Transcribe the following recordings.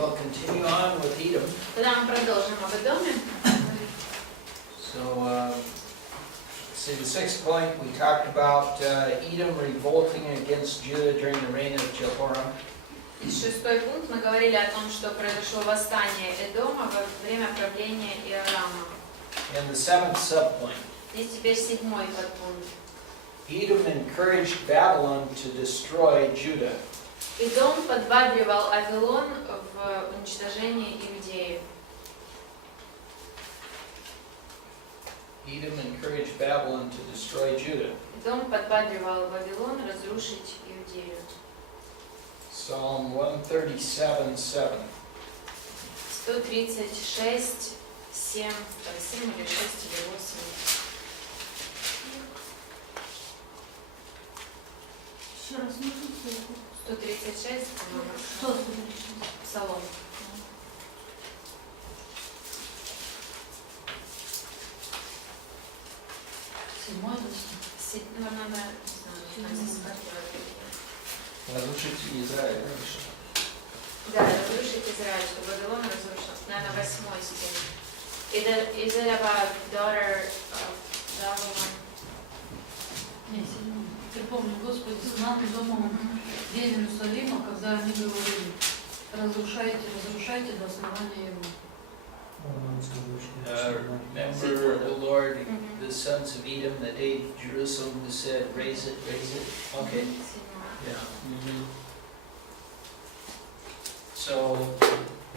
we'll continue on with Edom. Тогда мы продолжим об Эдоме. So, see the sixth point, we talked about Edom revolting against Judah during the reign of Jehoram. Шестой пункт, мы говорили о том, что произошло восстание Эдома во время правления Иорама. And the seventh subpoint, Здесь теперь седьмой подпункт. Edom encouraged Babylon to destroy Judah. Эдом подбадривал Вавилон в уничтожении иудеев. Edom encouraged Babylon to destroy Judah. Эдом подбадривал Вавилон разрушить Иудею. Psalm 137:7. 136, 7 или 6 или 8. Еще раз, нужно ссылку. 136, Что 136? Псалом. Седьмой точно. Ну, надо, не знаю, Разрушить Израиль. да, разрушить Израиль, чтобы Вавилон разрушился. Наверное, 8 стих. Is it about daughter of Babylon? Не, седьмой. Ты помни, Господи, с нами домом день Иерусалима, когда они говорили, разрушайте, разрушайте до основания его. Remember, O Lord, the sons of Edom, the day of Jerusalem, who said, raise it, raise it. Okay. Yeah. So,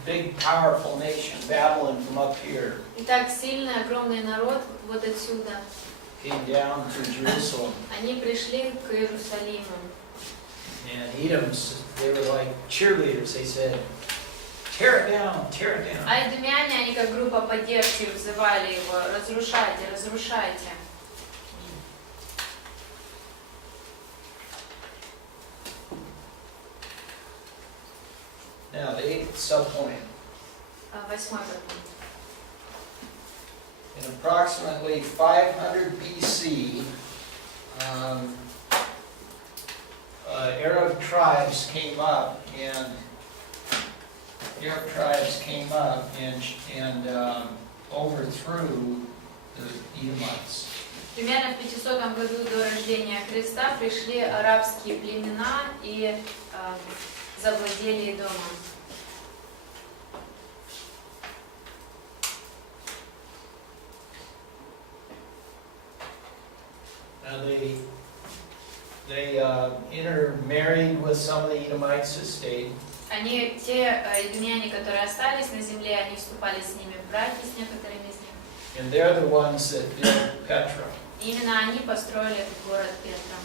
big, powerful nation, Babylon from up here, Итак, сильный, огромный народ вот отсюда. came down to Jerusalem. Они пришли к Иерусалиму. And Edoms, they were like cheerleaders. They said, tear it down, tear it down. А эдомяне, они как группа поддержки взывали его: разрушайте, разрушайте. Now, the eighth subpoint. 8 подпункт. In approximately 500 BC, Arab tribes came up and overthrew the Edomites. Примерно в 500 году до рождения Христа пришли арабские племена и завладели Эдомом. Now they intermarried with some of the Edomites who stayed. Они, те эдомяне, которые остались на земле, они вступали с ними в браки с некоторыми из них. And they're the ones that built Petra. И именно они построили этот город Петра.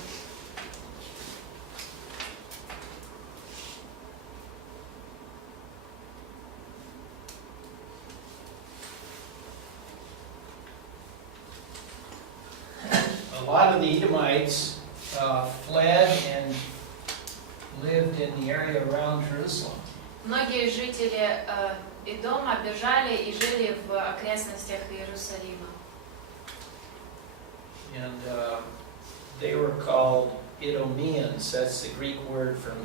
A lot of the Edomites fled and lived in the area around Jerusalem. Многие жители Эдома бежали и жили в окрестностях Иерусалима. And they were called Idumeans. That's the Greek word for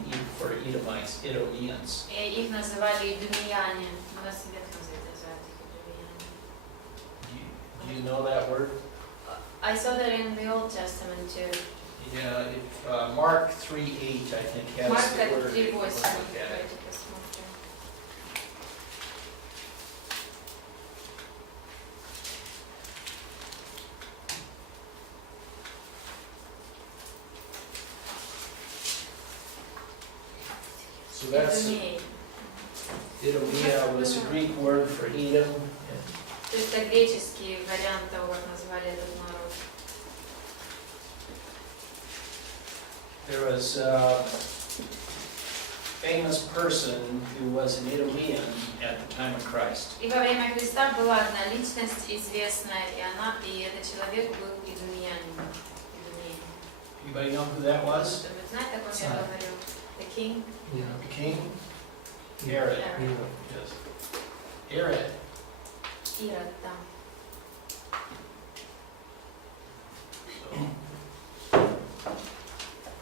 Edomites, Idumeans. И их называли эдомияне. У нас в Ветхом Завете называют их эдомияне. Do you know that word? I saw that in the Old Testament too. Yeah, Mark 3:8, I think, has Марка the word. 3:8. Look at it. Давайте посмотрим. So that's, Идумей. Idumea was a Greek word for Edom. То есть это греческий вариант того, как назвали этот народ. There was a famous person who was an Idumean at the time of Christ. И во время Христа была одна личность известная, и этот человек был идумеянином. Anybody know who that was? Кто-нибудь знает, о ком я говорю? The King? The king? Herod. Yes. Herod. Ирод, да.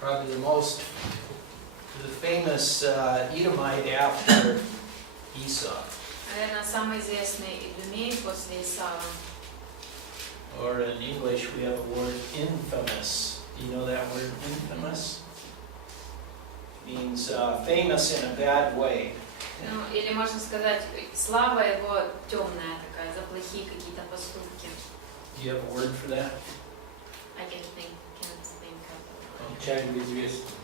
Probably the famous Edomite after Esau. Наверное, самый известный Идумей после Исава. Or in English, we have a word infamous. Do you know that word infamous? Means famous in a bad way. Ну, или можно сказать, слава его темная такая, за плохие какие-то поступки. Do you have a word for that? I can't think of it. Чай известный.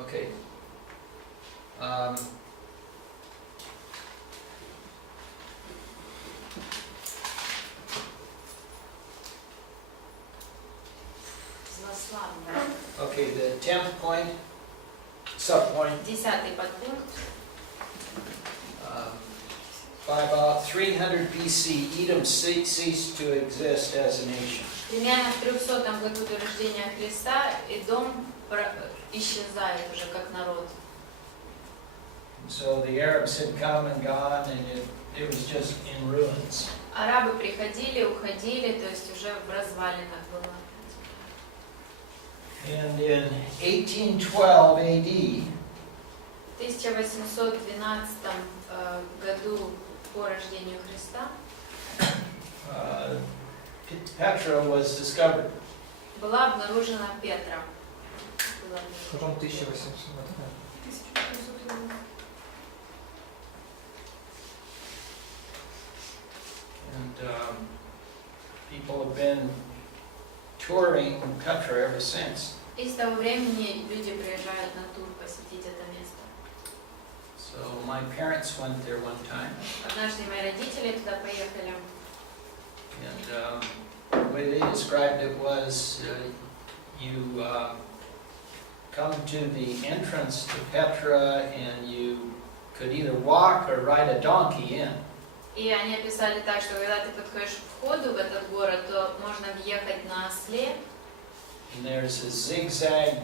Okay. Злословно. Okay, the 10th point, sub-point, 10-й подпункт. by about 300 BC, Edom ceased to exist as a nation. Примерно в 300 году до рождения Христа Идом исчезает уже как народ. So the Arabs had come and gone, and it was just in ruins. Арабы приходили, уходили, то есть уже в развалинах было. And in 1812 AD, В 1812 году по рождению Христа Petra was discovered. была обнаружена Петра. Потом 1800. And people have been touring Petra ever since. И с того времени люди приезжают на тур посетить это место. So my parents went there one time, Однажды мои родители туда поехали. and the way they described it was you come to the entrance to Petra, and you could either walk or ride a donkey in. И они описали так, что когда ты подходишь к входу в этот город, то можно въехать на осле. And there's a zigzag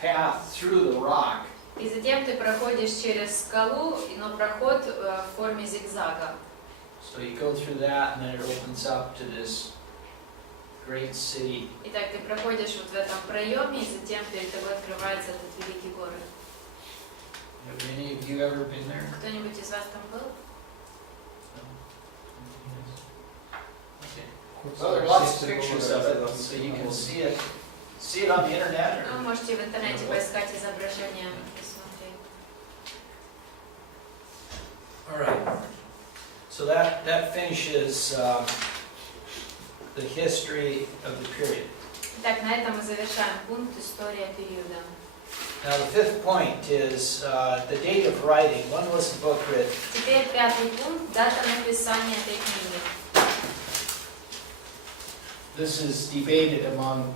path through the rock. И затем ты проходишь через скалу, но проход в форме зигзага. So you go through that, and then it opens up to this great city. Итак, ты проходишь вот в этом проеме, и затем перед тобой открывается этот великий город. Have any of you ever been there? Кто-нибудь из вас там был? Okay. Well, there are lots of pictures of it, so you can see it on the internet. Вы Or, можете в интернете поискать изображения и смотреть. all right. So that finishes the history of the period. Итак, на этом мы завершаем пункт «История периода». Now the 5th point is the date of writing. When was the book written? Теперь 5-й пункт – дата написания этой книги. This is debated among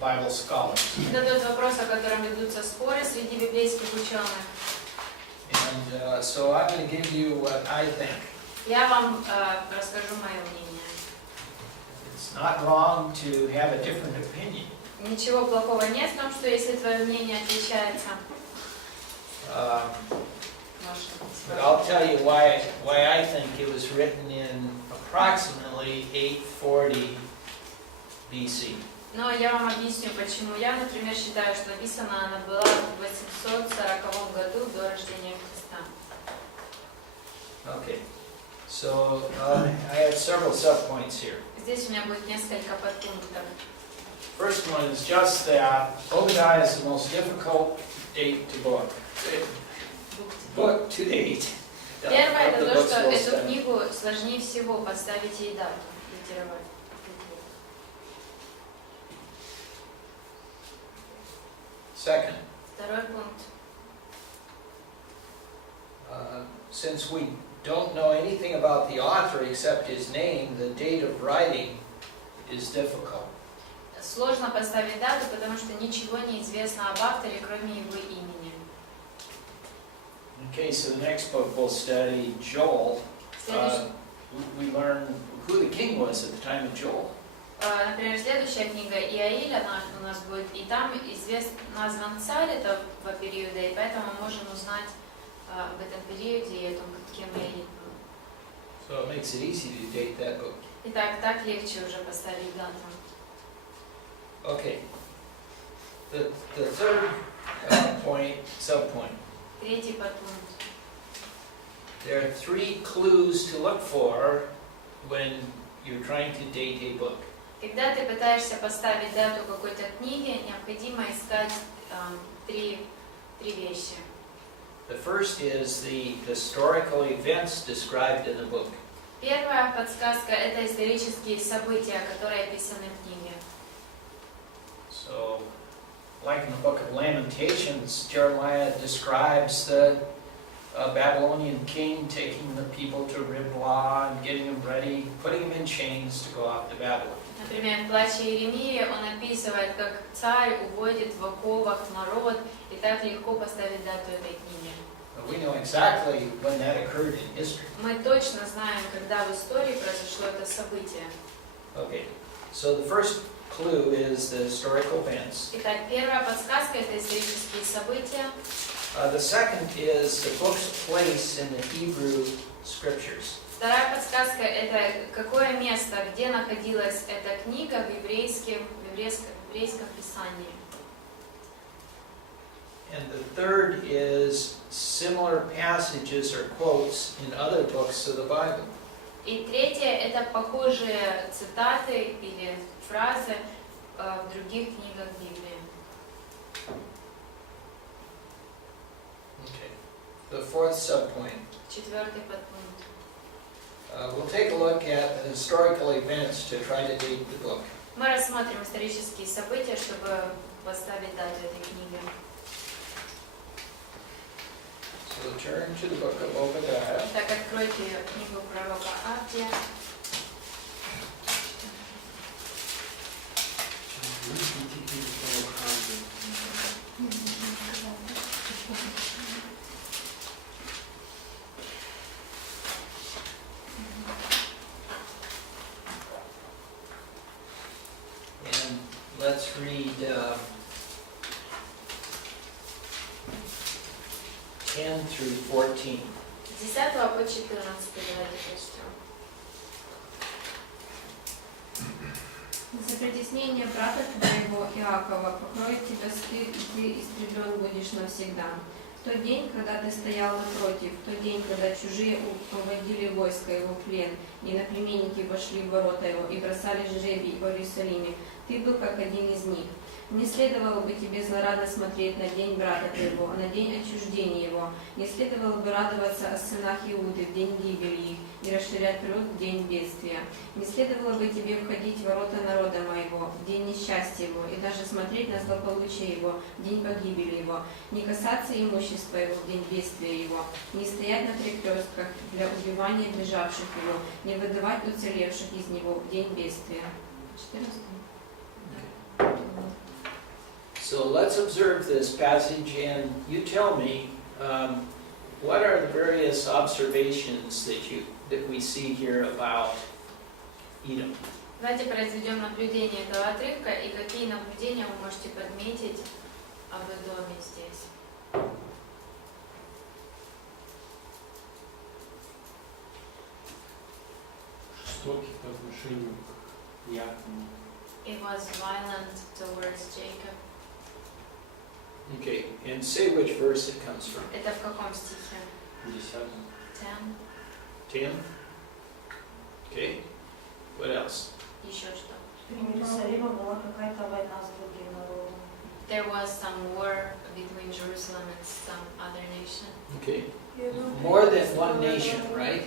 Bible scholars. Это тот вопрос, о котором ведутся споры среди библейских ученых. And so I'm going to give you what I think. Я вам расскажу мое мнение. It's not wrong to have a different opinion. Ничего плохого нет в том, что если твое мнение отличается, But I'll tell you why I think it was written in approximately 840 BC. но я вам объясню, почему. Я, например, считаю, что написана она была в 840 году до рождения Христа. Okay, so I have several subpoints here. Здесь у меня будет несколько подпунктов. First one is just that Obadiah is the most difficult date to book to date. Первое, Of the это то, books что we'll эту study. книгу сложнее всего поставить ей дату, датировать. Second, Второй пункт. since we don't know anything about the author except his name, the date of writing is difficult. Сложно поставить дату, потому что ничего не известно об авторе, кроме его имени. Okay, so the next book we'll study, Joel. Следующий- We learn who the king was at the time of Joel. Например, следующая книга Иаиль, она у нас будет, и там назван царь этого периода, и поэтому мы можем узнать об этом периоде и о том, кем Иаиль был. So it makes it easy to date that book. Итак, так легче уже поставить дату. Okay. The third subpoint. Третий подпункт. There are 3 clues to look for when you're trying to date a book. Когда ты пытаешься поставить дату какой-то книги, необходимо искать три вещи. The first is the historical events described in the book. Первая подсказка – это исторические события, которые описаны в книге. So, like in the book of Lamentations, Jeremiah describes the Babylonian king taking the people to Riblah and getting them ready, putting them in chains to go off to Babylon. Например, в плаче Иеремии он описывает, как царь уводит в оковах народ, и так легко поставить дату этой книги. We know exactly when that occurred in history. Мы точно знаем, когда в истории произошло это событие. Okay, so the first clue is the historical events. Итак, первая подсказка – это исторические события. The second is the book's place in the Hebrew scriptures. Вторая подсказка – это какое место, где находилась эта книга в еврейском писании. And the third is similar passages or quotes in other books of the Bible. И третье – это похожие цитаты или фразы в других книгах Библии. Okay. The fourth subpoint. Четвертый подпункт. We'll take a look at the historical events to try to date the book. Мы рассмотрим исторические события, чтобы поставить дату этой книги. So turn to the book of Obadiah. Итак, откройте книгу пророка Авдия. And let's read 10 through 14. С 10 по 14 давайте прочтем. За притеснение брата твоего Иакова покроет тебя стыд, и ты истреблен будешь навсегда. В тот день, когда ты стоял напротив, в тот день, когда чужие уводили войско его в плен, и иноплеменники вошли в ворота его и бросали жребий в Иерусалиме, ты был как один из них. Не следовало бы тебе злорадно смотреть на день брата твоего, на день отчуждения его. Не следовало бы радоваться о сынах Иуды в день гибели их и расширять рот в день бедствия. Не следовало бы тебе входить в ворота народа моего в день несчастья его и даже смотреть на злополучие его в день погибели его. Не касаться имущества его в день бедствия его. Не стоять на перекрестках для убивания бежавших его. Не выдавать уцелевших из него в день бедствия. 14. So let's observe this passage, and you tell me what are the various observations that we see here about Edom. Давайте произведем наблюдение этого отрывка и какие наблюдения вы можете подметить об Эдоме здесь. Жестокий по отношению к Якову. It was violent towards Jacob. Okay, and say which verse it comes from. Это в каком стихе? 10. 10. 10? Okay. What else? Еще что? В Иерусалиме была какая-то война с другим народом. There was some war between Jerusalem and some other nation. Okay. More than one nation, right?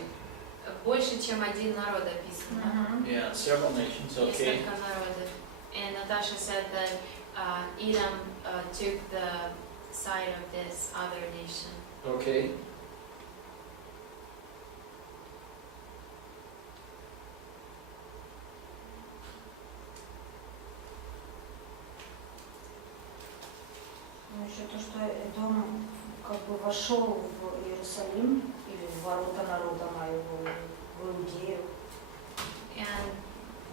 Больше, чем один народ описано. Yeah, several nations, okay. Несколько народов. And Natasha said that Edom took the side of this other nation. Okay. Ну, еще то, что Эдом как бы вошел в Иерусалим или в ворота народа моего, в Иудею. And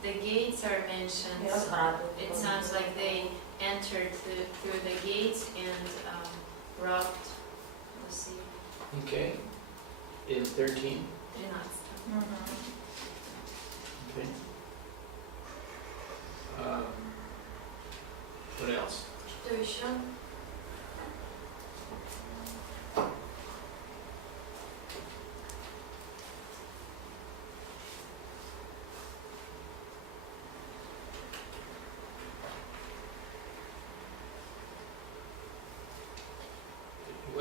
the gates are mentioned. И разграду. It sounds like they entered through the gates and robbed the city. Okay. In 13? 13. Okay.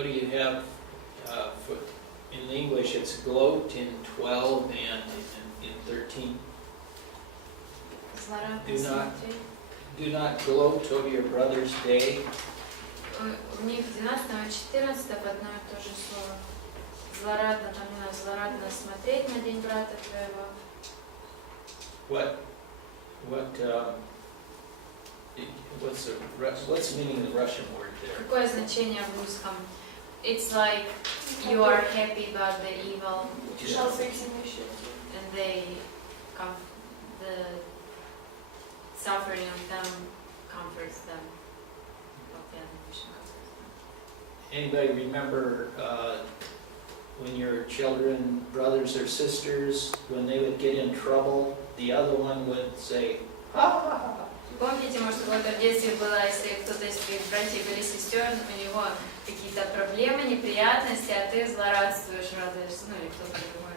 what do you have in English? It's gloat in 12 and in 13. Злорадно Do not- смотреть. Do not gloat over your brother's day. У них в 12 и 14 одно и то же слово. Злорадно, там не надо злорадно смотреть на день брата твоего. What's the meaning of the Russian word there? Какое значение в русском? It's like you are happy about the evil and they the suffering of them comforts them. Anybody remember when your children, brothers or sisters, when they would get in trouble, the other one would say, ha ha ha. Помните, может, у кого-то в детстве было, если кто-то из твоих братьев или сестер, у него какие-то проблемы, неприятности, а ты злорадствуешь, радуешься, ну или кто-то другой.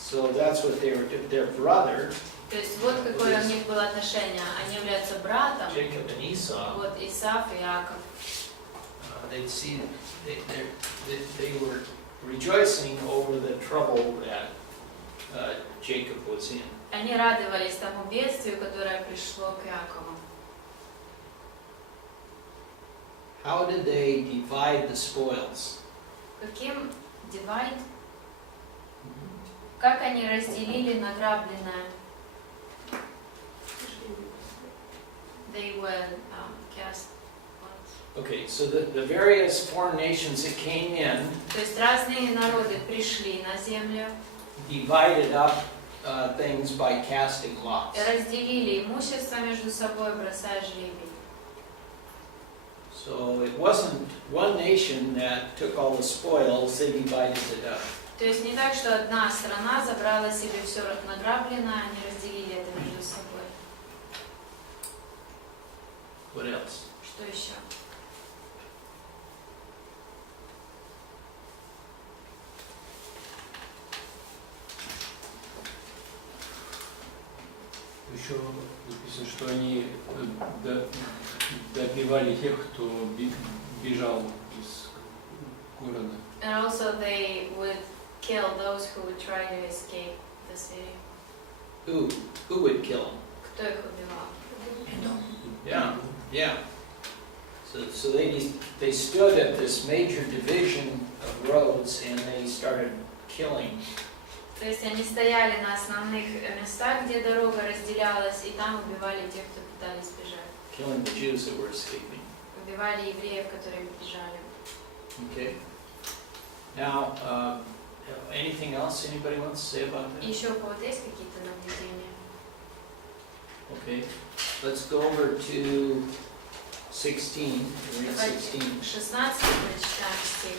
So that's what they were doing. Their brother, То есть вот какое у них было отношение. Они являются братом, Jacob and Esau, вот Исав и Иаков. they'd see they were rejoicing over the trouble that Jacob was in. Они радовались тому бедствию, которое пришло к Иакову. How did they divide the spoils? Каким divide? Как они разделили награбленное? They were cast. Okay, so the various foreign nations that came in То есть разные народы пришли на землю, divided up things by casting lots. разделили имущество между собой, бросая жребий. So it wasn't one nation that took all the spoils, they divided it up. То есть не так, что одна страна забрала себе все награбленное, они разделили это между собой. What else? Что еще? Еще написано, что они добивали тех, кто бежал из города. And also they would kill those who would try to escape the city. Who would kill them? Кто их убивал? Yeah. So they stood at this major division of roads and they started killing. То есть они стояли на основных местах, где дорога разделялась, и там убивали тех, кто пытались бежать. Killing the Jews that were escaping. Убивали евреев, которые бежали. Okay. Now, anything else anybody wants to say about И that? еще у кого-то есть какие-то наблюдения? Okay. Let's go over to 16. Read Давайте 16. 16 прочитаем стих.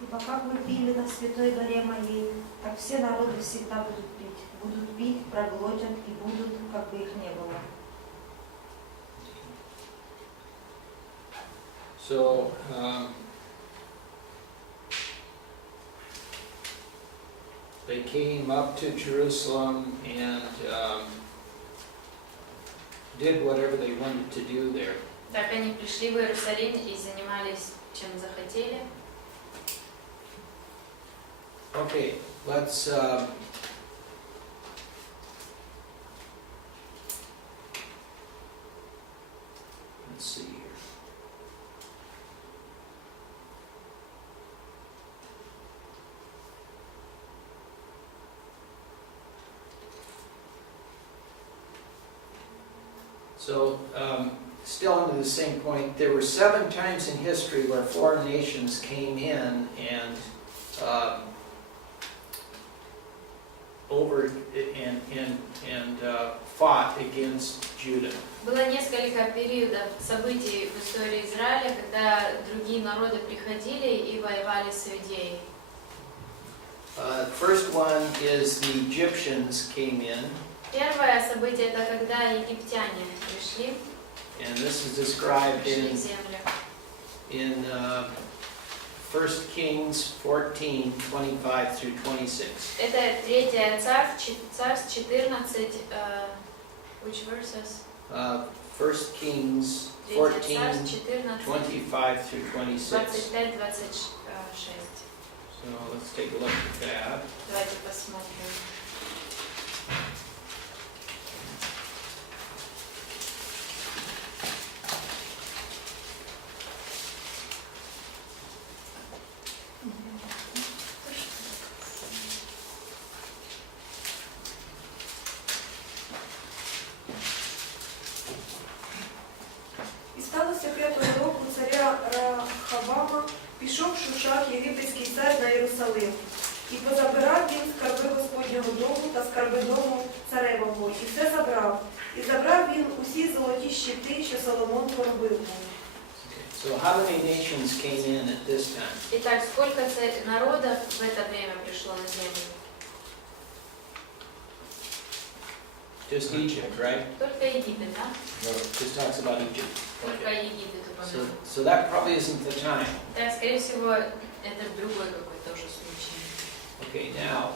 Ибо как вы пили на святой горе моей, так все народы всегда будут пить. Будут пить, проглотят и будут, как бы их не было. So, they came up to Jerusalem and did whatever they wanted to do there. Так они пришли в Иерусалим и занимались чем захотели. Okay, let's see here. So, still under the same point, there were 7 times in history where foreign nations came in and fought against Judah. Было несколько периодов событий в истории Израиля, когда другие народы приходили и воевали с Иудеей. First one is the Egyptians came in, Первое событие это когда египтяне пришли, and this is described пришли в землю. in 1 Kings 14, 25 through 26. Это 3 Царств 14, Which verses? 1 Kings 3 Царств 14, 14, 25 through 26. 25-26. So let's take a look at that. Давайте посмотрим. І сталося 5-го року царя Рахавама, пішов Шушак, єгипетський цар, на Єрусалим. І позабирав він скарби Господнього дому та скарби дому царевого, і все забрав. І забрав він усі золоті щити, що Соломон поробив був. So how many nations came in at this time? Итак, сколько народов в это время пришло на землю? Just Egypt, right? Только Египет, да? Just talks about Egypt. Только Египет упомянут. So that probably isn't the time. Да, скорее всего, это другой какой-то уже случай. Okay, now,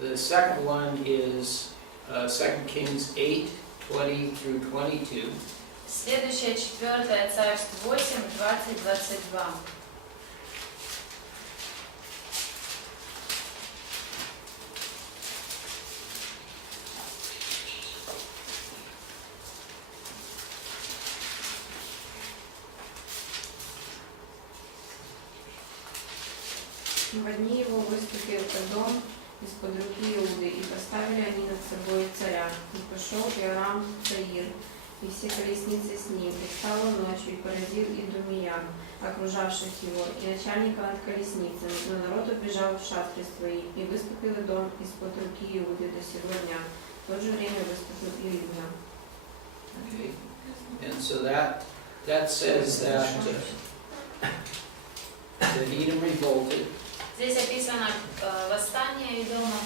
the second one is 2 Kings 8, 20 through 22. Следующее, 4 Царств 8, 20, 22. В одни его выступил Эдом из-под руки Иуды, и поставили они над собой царя. И пошел Иорам Саир, и все колесницы с ним, и встал он ночью, и поразил идумиян, окружавших его, и начальника над колесницами, но народ убежал в шатры свои, и выступил Эдом из-под руки Иуды до сего дня. В то же время выступил и Иуда. Okay. And so that says that Edom revolted. Здесь описано восстание Идома.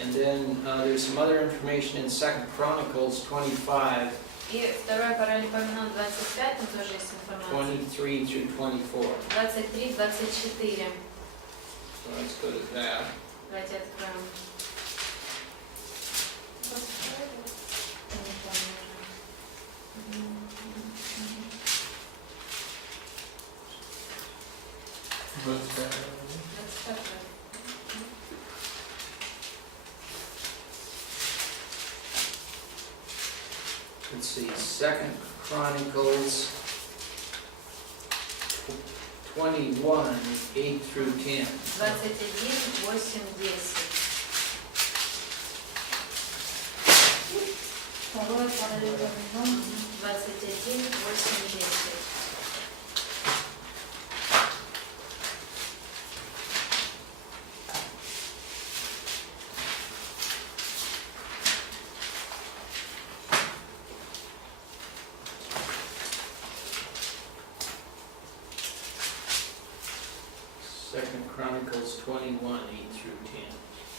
And then there's some other information in 2 Chronicles 25, И второй параллель упомянут 25, но тоже есть информация. 23 through 24. 23, 24. So let's go to that. Давайте откроем. Let's see, 2 Chronicles 21, 8 through 10. 21, 8, 10. Второе параллелизм. 21, 8, 10. Second Chronicles 21, 8 through 10.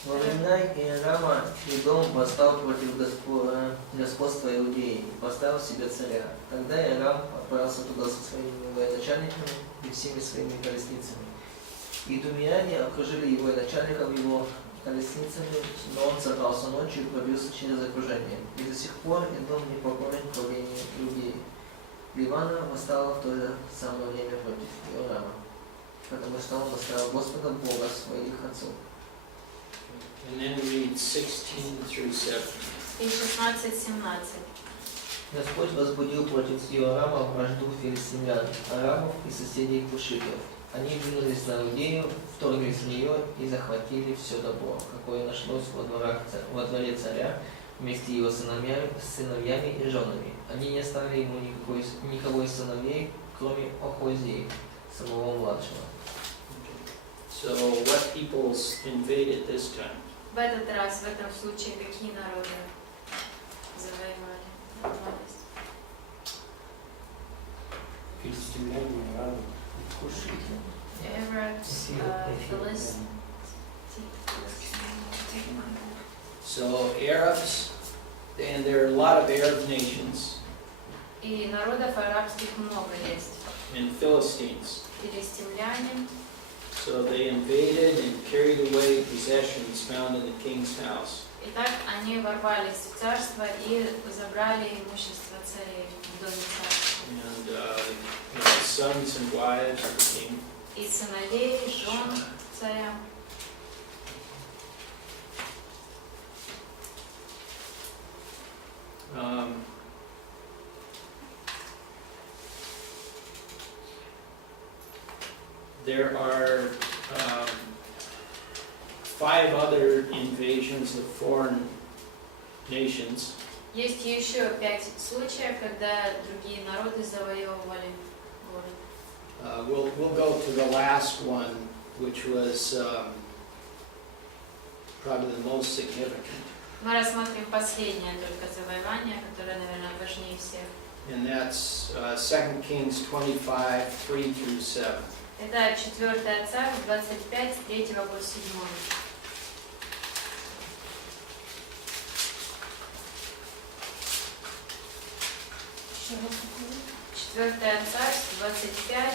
Во времена Иорама Идом восстал против господства Иудеи и поставил себе царя. Тогда Иорам отправился туда со своими военачальниками и всеми своими колесницами. Идумияне окружили его и начальников его колесницами, но он собрался ночью и пробился через окружение. И до сих пор Идом не покорен правлению Иудеи. Ливана восстала в то же самое время против Иорама, потому что он оставил Господа Бога своих отцов. And then we read 16 through 7. И 16, 17. Господь возбудил против Иорама вражду филистимлян, арабов и соседей кушитов. Они двинулись на Иудею, вторглись в нее и захватили все добро, какое нашлось во дворе царя, вместе его сыновьями и женами. Они не оставили ему никого из сыновей, кроме Охозии, самого младшего. So what peoples invaded this time? В этот раз, в этом случае, какие народы завоевали власть? Филистимляне, арабы. Arabs, Philistines. So Arabs, and there are a lot of Arab nations, И народов арабских много есть. and Philistines. Филистимляне. So they invaded and carried away possessions found in the king's house. Итак, они ворвались в царство и забрали имущество царей в доме царства. And sons and wives of the king. И сыновей, жен царя. There are 5 other invasions of foreign nations. Есть еще 5 случаев, когда другие народы завоевывали город. We'll go to the last one, which was probably the most significant. Мы рассмотрим последнее только завоевание, которое, наверное, важнее всех. And that's 2 Kings 25, 3 through 7. Это 4 Царств, 25, с 3 по 7. 4 Царств, 25,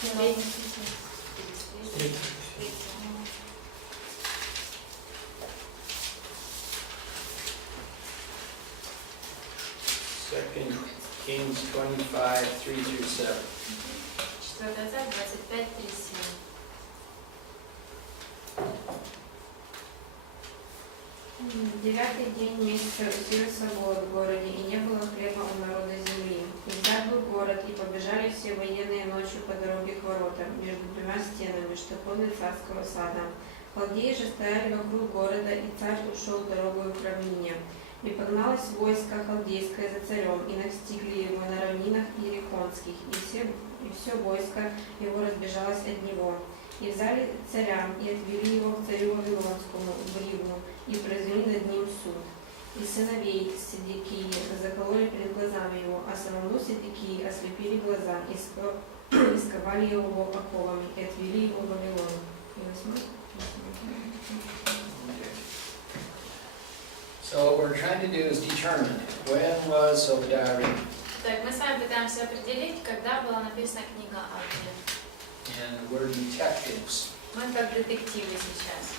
3. 2 Kings 25, 3 through 7. 4 Царств, 25, 3, 7. Девятый день месяца усилился голод в городе, и не было хлеба у народа земли. И взят был город, и побежали все военные ночью по дороге к воротам, между 2 стенами, что подле царского сада. Халдеи же стояли вокруг города, и царь ушел дорогою к равнине. И погналось войско халдейское за царем, и настигли его на равнинах Иерихонских, и все войско его разбежалось от него. И взяли царя, и отвели его к царю Вавилонскому в Ривну, и произвели над ним суд. И сыновей Седекии закололи перед глазами его, а самому Седекии ослепили глаза, и сковали его оковами, и отвели его в Вавилон. So what we're trying to do is determine when was Obadiah written. Так, мы с вами пытаемся определить, когда была написана книга Авдия. And we're detectives. Мы как детективы сейчас.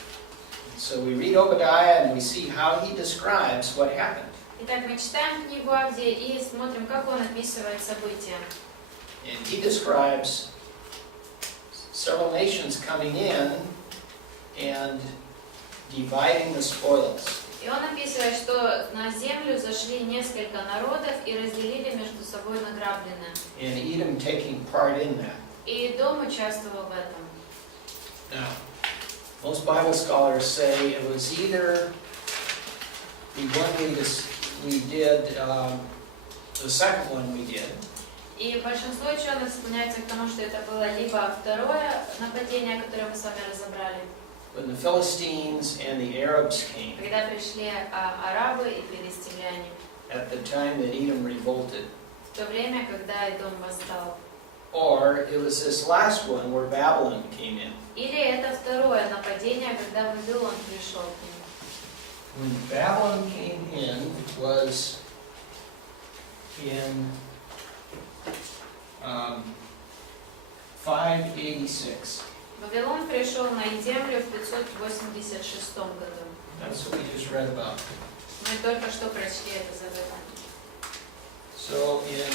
So we read Obadiah and we see how he describes what happened. Итак, мы читаем книгу Авдия и смотрим, как он описывает события. And he describes several nations coming in and dividing the spoils. И он описывает, что на землю зашли несколько народов и разделили между собой награбленное. And Edom taking part in that. И Дом участвовал в этом. Now, most Bible scholars say it was either the one we did, the second one we did. И большинство ученых склоняются к тому, что это было либо второе нападение, которое мы с вами разобрали, When the Philistines and the Arabs came, когда пришли арабы и филистимляне, at the time that Edom revolted. в то время, когда Эдом восстал. Or it was this last one where Babylon came in. Или это второе нападение, когда Вавилон пришел к ним. When Babylon came in was in 586. Вавилон пришел на землю в 586 году. That's what we just read about. Мы только что прочли это завоевание. So in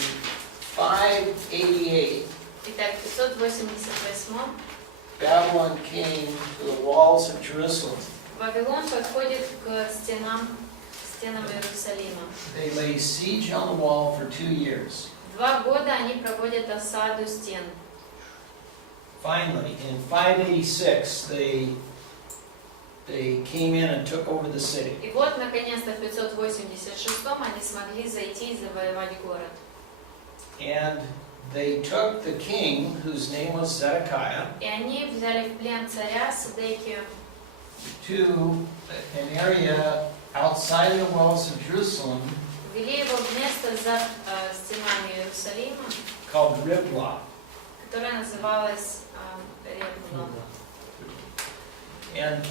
588, Итак, в 588 Babylon came to the walls of Jerusalem. Вавилон подходит к стенам Иерусалима. They lay siege on the wall for 2 years. 2 года они проводят осаду стен. Finally, in 586, they came in and took over the city. И вот, наконец-то, в 586 они смогли зайти и завоевать город. And they took the king, whose name was Zedekiah, И они взяли в плен царя Седекию to an area outside of the walls of Jerusalem ввели его в место за стенами Иерусалима, called Riblah. которое называлось Ревлон. And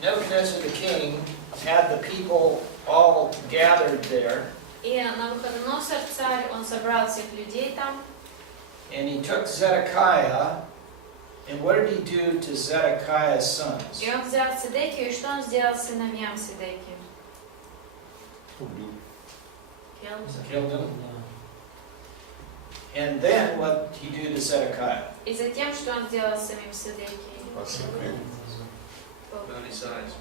Nebuchadnezzar the king had the people all gathered there, И Навуходоносор, царь, он собрал всех людей там, and he took Zedekiah And what did he do to Zedekiah's sons? И он взял Седекию, и что он сделал с сыновьям Седекии? Killed them. And then what did he do to Zedekiah? И затем, что он сделал с самим Седекией? Put on his eyes.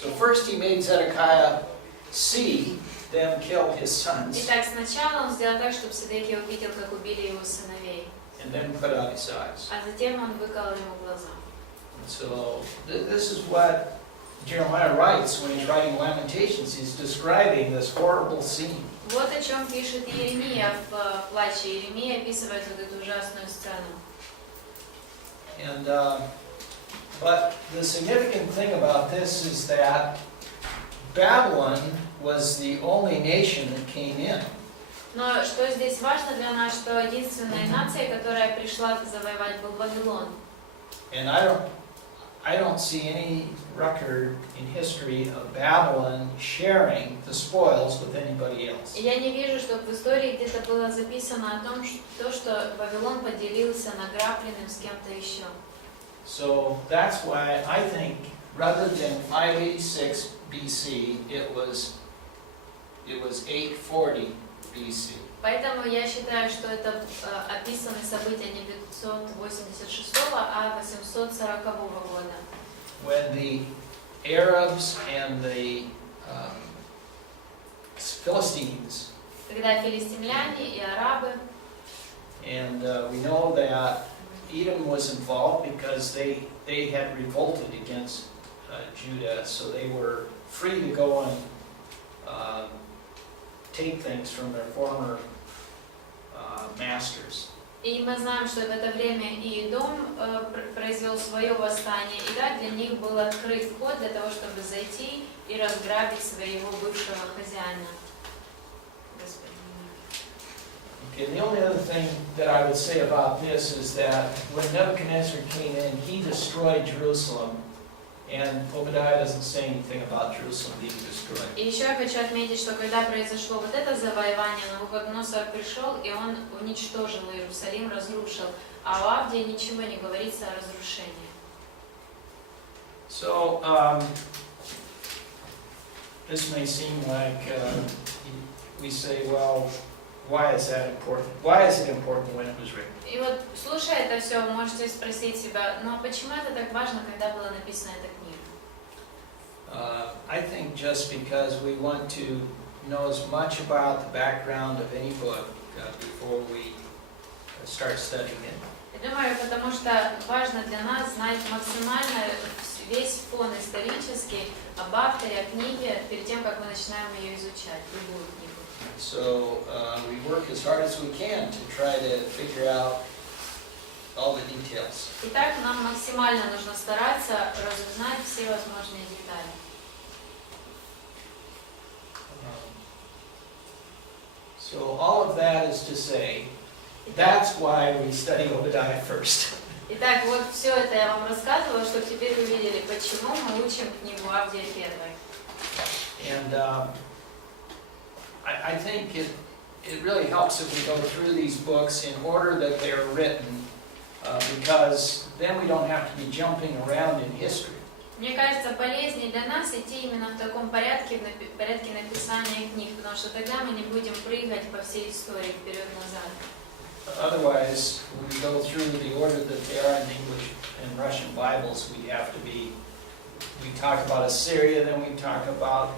So first he made Zedekiah see them kill his sons, Итак, сначала он сделал так, чтобы Седекия увидел, как убили его сыновей, and then put out his eyes. а затем он выколол ему глаза. And so this is what Jeremiah writes when he's writing Lamentations. He's describing this horrible scene. Вот о чем пишет Иеремия в плаче. Иеремия описывает вот эту ужасную сцену. And but the significant thing about this is that Babylon was the only nation that came in. Но что здесь важно для нас, что единственная нация, которая пришла завоевать, был Вавилон. And I don't see any record in history of Babylon sharing the spoils with anybody else. И я не вижу, чтобы в истории где-то было записано о том, что Вавилон поделился награбленным с кем-то еще. So that's why I think rather than 586 BC, it was 840 BC. Поэтому я считаю, что это описаны события не 586, а 840 года. When the Arabs and the Philistines, Когда филистимляне и арабы, and we know that Edom was involved because they had revolted against Judah, so they were free to go and take things from their former masters. и мы знаем, что в это время и Идом произвел свое восстание, и да, для них был открыт вход для того, чтобы зайти и разграбить своего бывшего хозяина. Okay, the only other thing that I would say about this is that when Nebuchadnezzar came in, he destroyed Jerusalem, and Obadiah doesn't say anything about Jerusalem being destroyed. И еще я хочу отметить, что когда произошло вот это завоевание, Навуходоносор пришел, и он уничтожил Иерусалим, разрушил, а у Авдия ничего не говорится о разрушении. So, this may seem like we say, well, why is that important? Why is it important when it was written? И вот, слушая это все, вы можете спросить себя, ну а почему это так важно, когда была написана эта книга? I think just because we want to know as much about the background of any book before we start studying it. Я думаю, потому что важно для нас знать максимально весь фон исторический об авторе, о книге, перед тем, как мы начинаем ее изучать, любую книгу. So we work as hard as we can to try to figure out all the details. Итак, нам максимально нужно стараться разузнать все возможные детали. So all of that is to say, that's why we study Obadiah first. Итак, вот все это я вам рассказывала, чтобы теперь вы видели, почему мы учим книгу Авдия первой. And I think it really helps if we go through these books in order that they are written, because then we don't have to be jumping around in history. Мне кажется, полезнее для нас идти именно в таком порядке, в порядке написания книг, потому что тогда мы не будем прыгать по всей истории вперед-назад. Otherwise, when we go through the order that they are in English and Russian Bibles, we talk about Assyria, then we talk about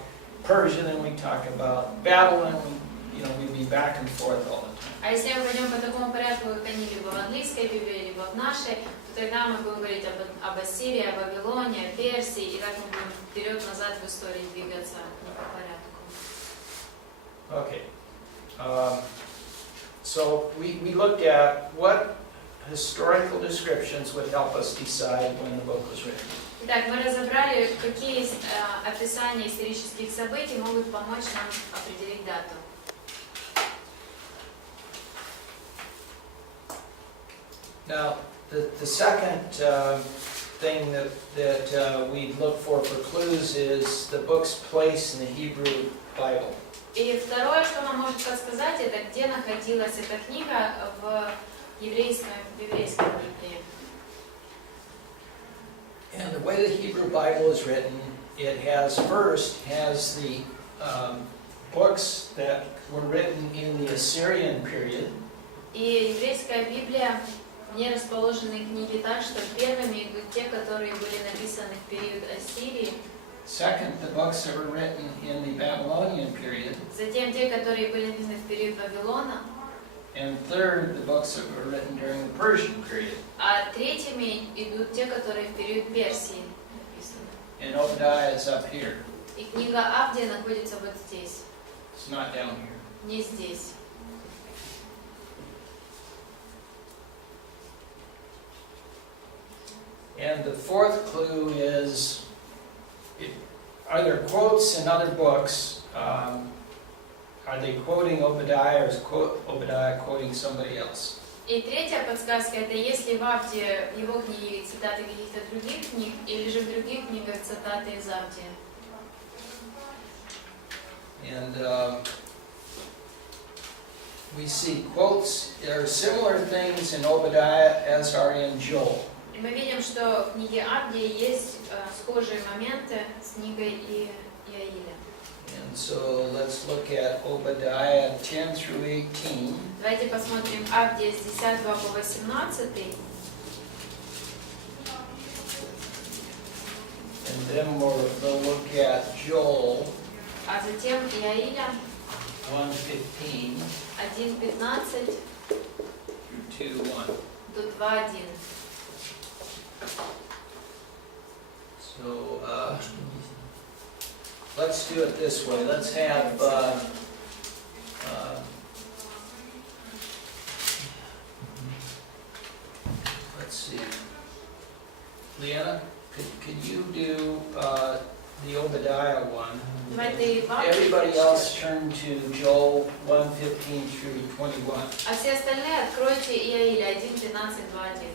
Persia, then we talk about Babylon, we'd be back and forth all the time. А если мы пойдем по такому порядку, как они либо в английской Библии, либо в нашей, то тогда мы будем говорить об Ассирии, о Вавилоне, о Персии, и так мы будем вперед-назад в истории двигаться по порядку. Okay. So we looked at what historical descriptions would help us decide when the book was written. Итак, мы разобрали, какие описания исторических событий могут помочь нам определить дату. Now, the second thing that we look for clues is the book's place in the Hebrew Bible. И второе, что нам может подсказать, это где находилась эта книга в еврейской Библии. And the way the Hebrew Bible is written, it has the books that were written in the Assyrian period. И еврейская Библия, в ней расположены книги так, что первыми идут те, которые были написаны в период Ассирии. Second, the books that were written in the Babylonian period. Затем те, которые были написаны в период Вавилона. And third, the books that were written during the Persian period. А третьими идут те, которые в период Персии написаны. And Obadiah is up here. И книга Авдия находится вот здесь, It's not down here. не здесь. And the fourth clue is, are there quotes in other books? Are they quoting Obadiah, or is Obadiah quoting somebody else? И третья подсказка — это если в Авдии, в его книге цитаты каких-то других книг, или же в других книгах цитаты из Авдия. And we see quotes, there are similar things in Obadiah as are in Joel. И мы видим, что в книге Авдия есть схожие моменты с книгой Иаиля. And so let's look at Obadiah 10 through 18. Давайте посмотрим Авдия с 10 по 18. And then we'll look at Joel А затем Иаиля 1:15 1:15 through 2:1. до 2:1. So let's do it this way. Let's have let's see. Leanna, could you do the Obadiah one? Давайте в Авдии Everybody прочитаем. else turn to Joel 1:15 through 21. А все остальные откройте Иаиля 1:15, 2:1.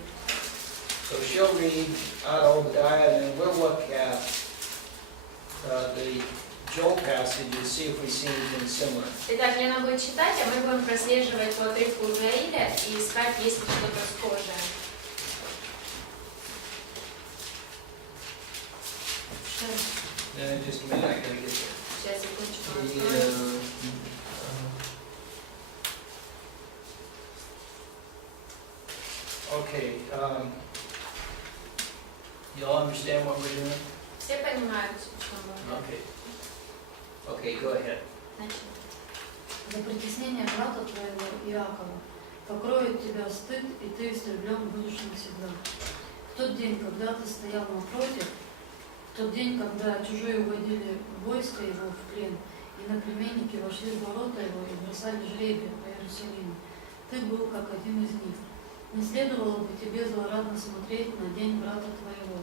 So she'll read out of Obadiah, and then we'll look at the Joel passage and see if we see anything similar. Итак, Лена будет читать, а мы будем прослеживать по отрывку Иаиля и искать, есть ли что-то схожее. Just a minute, I gotta get there. Сейчас, секундочку. Okay, you all understand what we're doing? Все понимают, что мы Okay, go ahead. начнем. За притеснение брата твоего Иакова покроет тебя стыд, и ты истреблен будешь навсегда. В тот день, когда ты стоял напротив, в тот день, когда чужие уводили войско его в плен, и наплеменники вошли в ворота его и бросали жребий по Иерусалиму, ты был как один из них. Не следовало бы тебе злорадно смотреть на день брата твоего,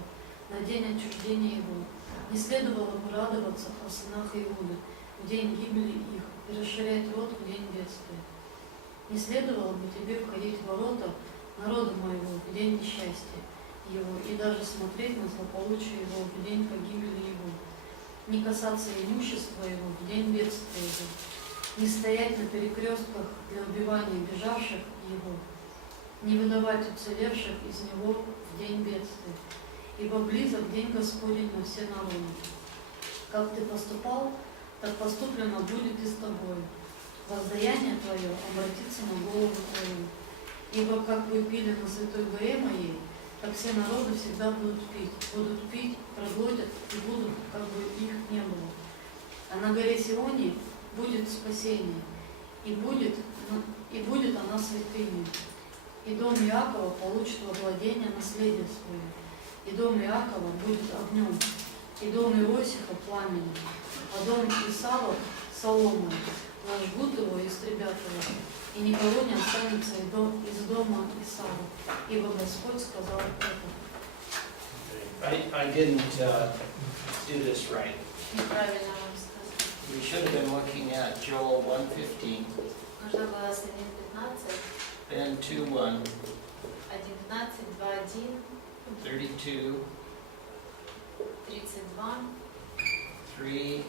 на день отчуждения его. Не следовало бы радоваться о сынах Иуды в день гибели их и расширять рот в день бедствия. Не следовало бы тебе входить в ворота народа моего в день несчастья его и даже смотреть на злополучие его в день погибели его. Не касаться имущества его в день бедствия его. Не стоять на перекрестках для убивания бежавших его. Не выдавать уцелевших из него в день бедствия. Ибо близок день Господень на все народы. Как ты поступал, так поступлено будет и с тобой. Воздаяние твое обратится на голову твою. Ибо как вы пили на святой горе моей, так все народы всегда будут пить, проглотят и будут, как бы их не было. А на горе Сионе будет спасение, и будет она святыней. И дом Иакова получит во владение наследие свое. И дом Иакова будет огнем, и дом Иосифа пламенем, а дом Исава соломой. Возжгут его и истребят его, и никого не останется из дома Исава, ибо Господь сказал это. I didn't do this right. Неправильно вам сказано. We should have been looking at Joel 1:15, Нужно было с 1:15, then 2:1, 1:15, 2:1, 32, 32, 3,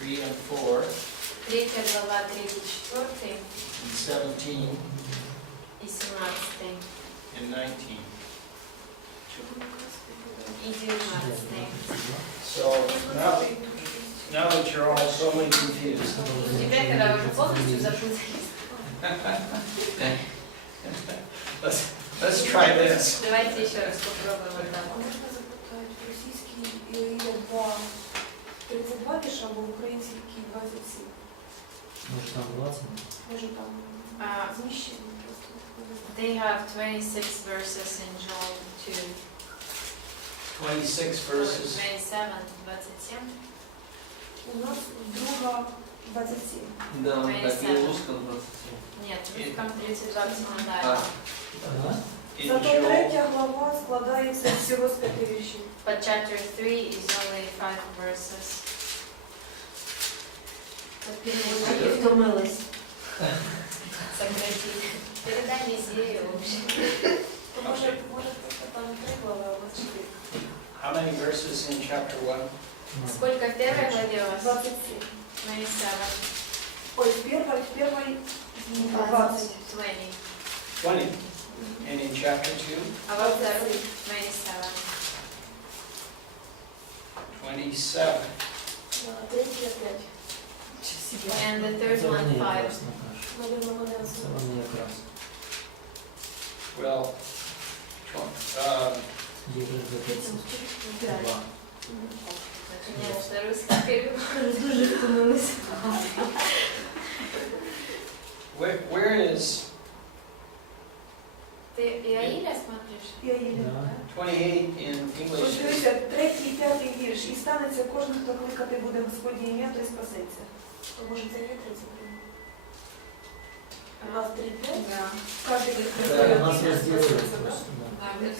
3 and 4, 3 глава, 3-4 and 17 и 17. and 19. И 19. So now that you're all totally confused, Теперь, когда вы уже полностью запутались, let's try this. давайте еще раз попробуем вот так. А можна запитати, в російській є 32 вірша, або в українській 27? Может там 20? Може там зміщення просто. They have 26 verses in Joel 2. 26 verses. 27, 27. У нас друга 27. Да, он так и 27. русском 27. Нет, в русском 32 всегда. А. In Зато Joel, третя глава складається всього з 5 віршів. But chapter 3 is only 5 verses. Переводчики втомились. Сократить. Передай Мессию вообще. Може просто там 3 глави, а у вас 4. how many verses in chapter 1? Сколько в первой главе у вас? 27. 27. Ой, в первой 20. 20. 20. And in chapter 2? А во второй 27. 27. Третя 5. And the third Це one вони 5. якраз накажуть. Наверно, мене Це вони якраз. Well, Є вже записано. Два. Конечно, русский перевод. Дуже втомились. where is Ты Иаиля смотришь? Я її не Да. знаю. 28 in Ось English? дивіться, 3 і 5 вірш. І станеться кожен, хто кликати буде Господнє ім'я, той спасеться. То може це є 33? У нас 3-5? Да. Кожен Да, у нас кликає розділили спасеться, да? просто, да.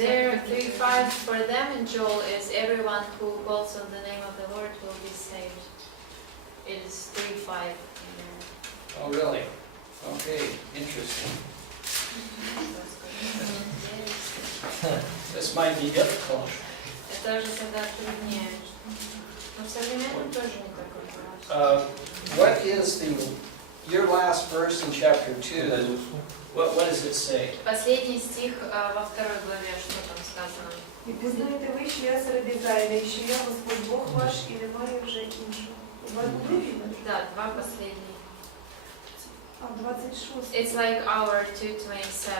There 3-5 for them in Joel is everyone who calls on the name of the Lord will be saved. It is 3-5 in there. Oh, really? Okay, interesting. This might be difficult. Это уже всегда труднее. Но в современном тоже не такой важно. What is your last verse in chapter 2? What does it say? Последний стих во второй главе, что там сказано? І пізнаєте ви, що я серед Ізраїля, і що я Господь Бог ваш, і немає вже іншого. Да, два последних. А, 26. It's like our 2:27.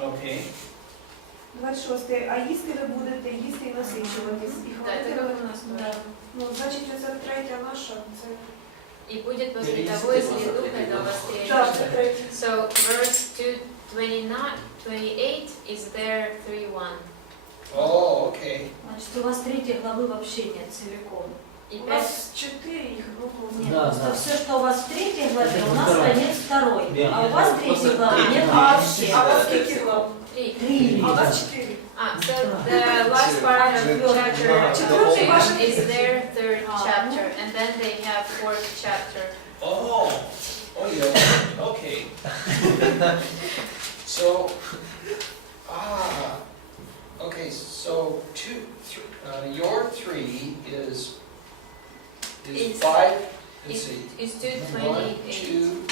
Okay. 26. А їсти ви будете, їсти і насичуватись. І Да, это хвалити как ви. у нас Да. тоже. Ну, значить, оце третя наша. Це... И будет после Перевести того, если можно дух перевести. этого Так, восприятия. це третя. So verse 2:28 is there 3:1. Oh, okay. Значит, у вас 3 главы вообще нет целиком. И У 5. нас 4 їх, ну, Нет, Да, просто да. все, что у вас в 3 главе, Это у нас второй. конец 2. Да. А у вас 3 главы нет А вообще. у вас скільки глав? 3. 3. А у нас 4. So the last part of chapter 2 is their third chapter, and then they have 4th chapter. Oh, yeah. Okay. So, okay. So your 3 is It's- 5. Let's see. It's 1, 2:28. 2,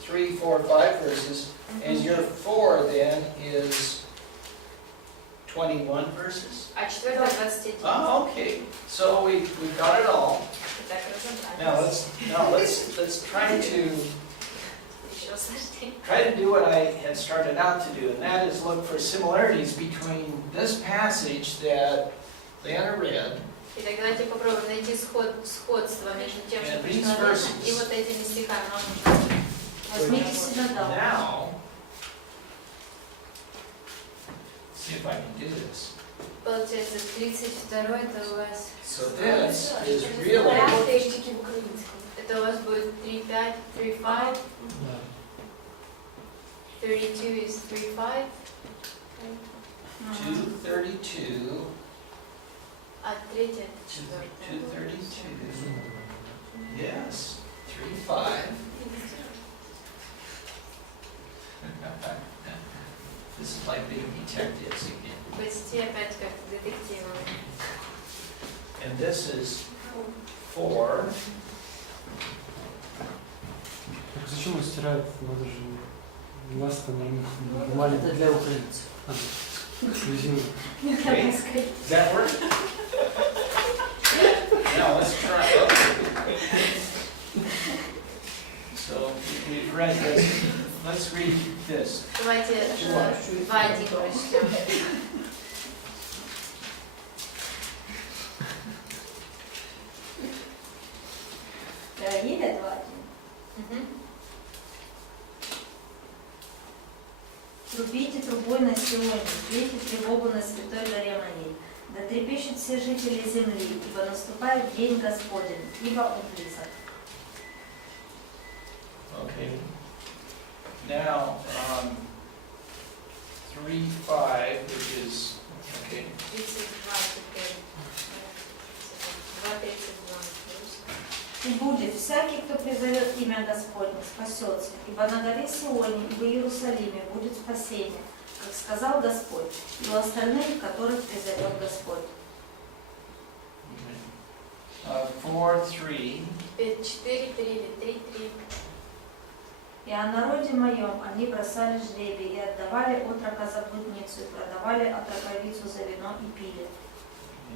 3, 4, 5 verses, and your 4 then is 21 verses. А 4 21. Ah, okay. So we got it all. Так разобрались. Now let's try to Еще сложнее. do what I had started out to do, and that is look for similarities between this passage that Leanna read Итак, давайте попробуем найти сходство между тем, что And прочитала these Лена, verses. и вот этими стихами. Нам нужно Возьмите себя да. now. See if I can do this. Получается, 32 это у вас... So this is really Тільки в українському. Это у вас будет 3:5, 3:5, Да. 32 is 3:5, 232, а третья это 4. 232. Yes, 3:5. This is like being detectives again. Почти опять как детективы. And this is 4. Так зачем он стирает? Надо же... У вас это нормально. Это для украинцев. Эксклюзивно. Okay. Does that work? Now, let's try. Okay. So, we've read this. Let's read this. Давайте 2:1 прочтем. Едет Владимир? Мгм. Трубите трубой на Сионе, бейте тревогу на святой горе моей. Да трепещут все жители земли, ибо наступает день Господень, ибо он близок. Okay. Now, 3:5, which is, okay. 32 теперь. 2:32. И будет всякий, кто призовет имя Господне, спасется, ибо на горе Сионе и в Иерусалиме будет спасение, как сказал Господь, и у остальных, которых призовет Господь. 4:3. 4:3 или 3:3. И о народе моем они бросали жребий и отдавали отрока за блудницу, и продавали отроковицу за вино и пили.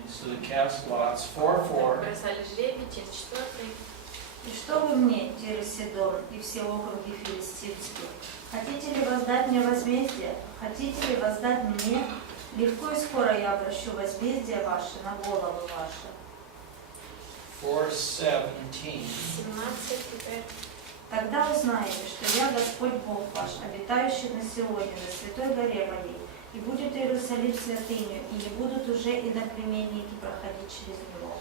So the cast lots, 4:4. Бросали жребий, часть 4. И что вы мне, Тир и Сидон, и все округи филистимские? Хотите ли воздать мне возмездие? Хотите ли воздать мне? Легко и скоро я обращу возмездие ваше на головы ваши. 4:17. 17 теперь. Тогда узнаете, что я Господь Бог ваш, обитающий на Сионе, на святой горе моей, и будет Иерусалим святынью, и не будут уже иноплеменники проходить через него.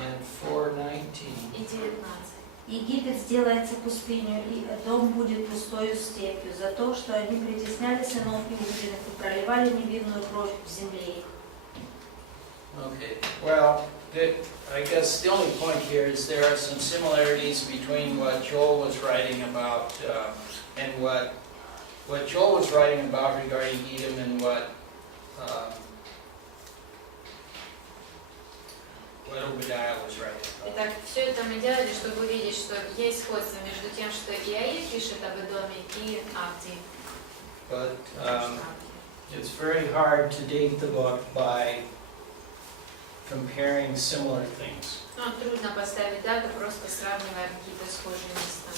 And 4:19. И 19. Египет сделается пустынью, и дом будет пустою степью, за то, что они притесняли сынов Иудиных и проливали невинную кровь в земле их. Okay. Well, I guess the only point here is there are some similarities between what Joel was writing about and what Joel was writing about regarding Edom and what Obadiah was writing about. Итак, все это мы делали, чтобы увидеть, что есть сходство между тем, что Иаир пишет об Эдоме, и Авдий. But it's very hard to date the book by comparing similar things. Но трудно поставить дату, просто сравнивая какие-то схожие места.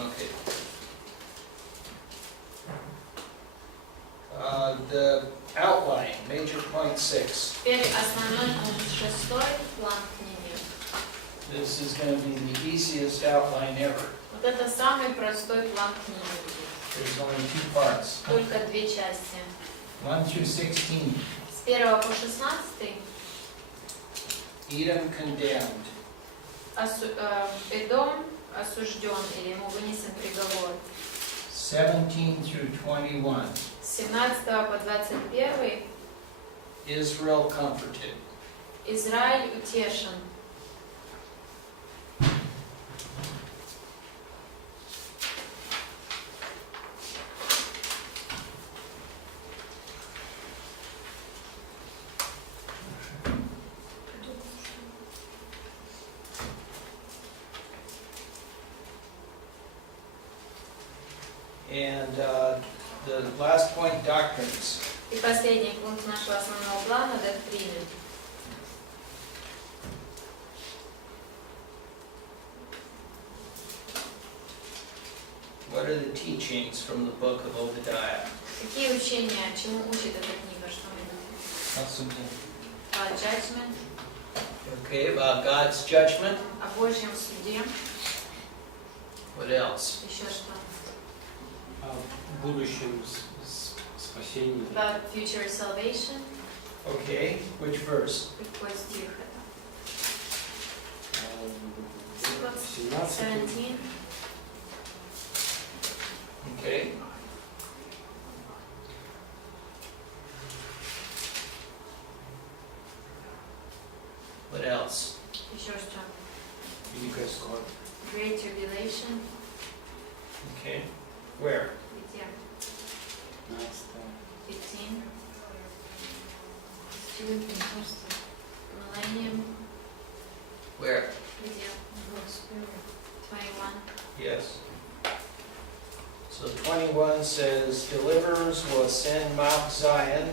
Okay. The outline, major point 6. Теперь основной пункт 6, план книги. This is going to be the easiest outline ever. Вот это самый простой план книги. There's only 2 parts. Только 2 части. 1 through 16. С 1 по 16 Edom condemned. Эдом осужден, или ему вынесен приговор. 17 through 21. С 17 по 21 Israel comforted. Израиль утешен. And the last point, doctrines. И последний пункт нашего основного плана – доктрины. What are the teachings from the book of Obadiah? Какие учения, чему учит эта книга, что мы видим? Judgment, Okay, about God's judgment. о Божьем суде. What else? Еще что? О будущем спасении. About future salvation. Okay, which verse? Какой стих это? 17. 17. Okay. What else? Еще что? Великая скорбь. Great tribulation. Okay. Where? Где? 15. 15. Millennium. Where? Где? 21. So 21 says, deliverers will ascend Mount Zion.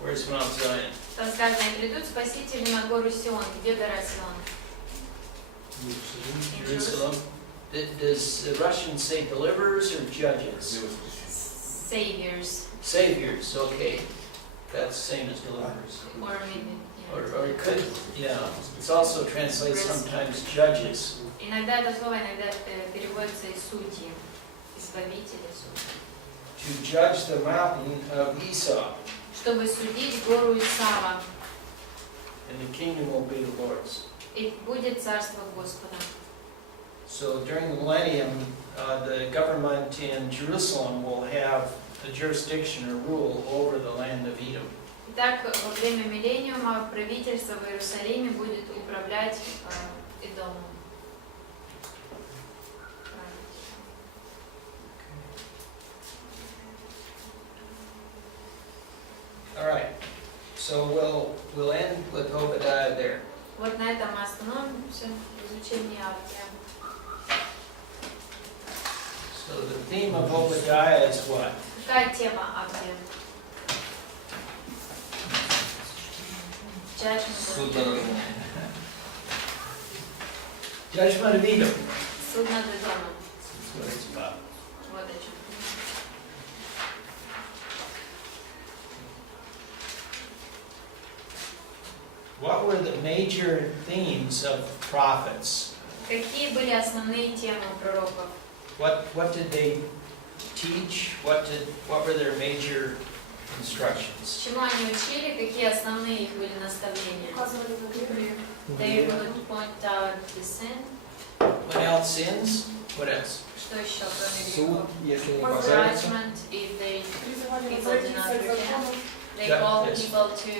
Where's Mount Zion? Там сказано, и придут спасители на гору Сион. Где гора Сион? In Jerusalem. Does the Russian say deliverers or judges? Saviors. Saviors, okay. That's the same as deliverers. Or maybe, yeah. Or it could, yeah, it's also translated sometimes judges. Иногда это слово иногда переводится из судьи, избавители, судьи. To judge the mountain of Esau, Чтобы судить гору Исава, and the kingdom will be the Lord's. и будет царство Господа. So during the millennium, the government in Jerusalem will have a jurisdiction or rule over the land of Edom. Итак, во время миллениума правительство в Иерусалиме будет управлять Эдомом. All right, so we'll end with Obadiah there. Вот на этом мы остановимся в изучении Авдия. So the theme of Obadiah is what? Какая тема Авдия? Суд Judgment. над Римом. Judgment of Edom. Суд над Эдомом. That's what it's about. Вот о чем. What were the major themes of prophets? Какие были основные темы у пророков? What did they teach? What were their major instructions? Чему они учили? Какие основные их были наставления? Указывали на Библию. They would point out the sin. What else? Sins? What else? Что еще, кроме Суд, грехов? если не покаяться. Judgment, if they Призывали People возвратиться do not к repent. закону They Yeah, call yes. people to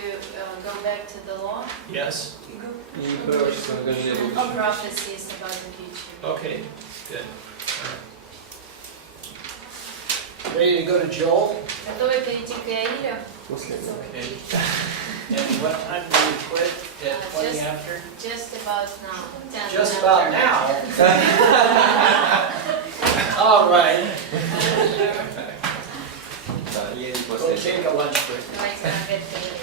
go back to the law Yes? и говорили, И пророчество на Галилее and будущего. prophecies about the future. Okay, good. All right. Ready to go to Joel? Готовы перейти к Иаилю? После этого. Okay. And what time do we quit? At 20 Just- after? Just about now. 10 Just after. about now. All right. Да, еле после We'll этого. take a lunch break. Давайте на обед перерыв.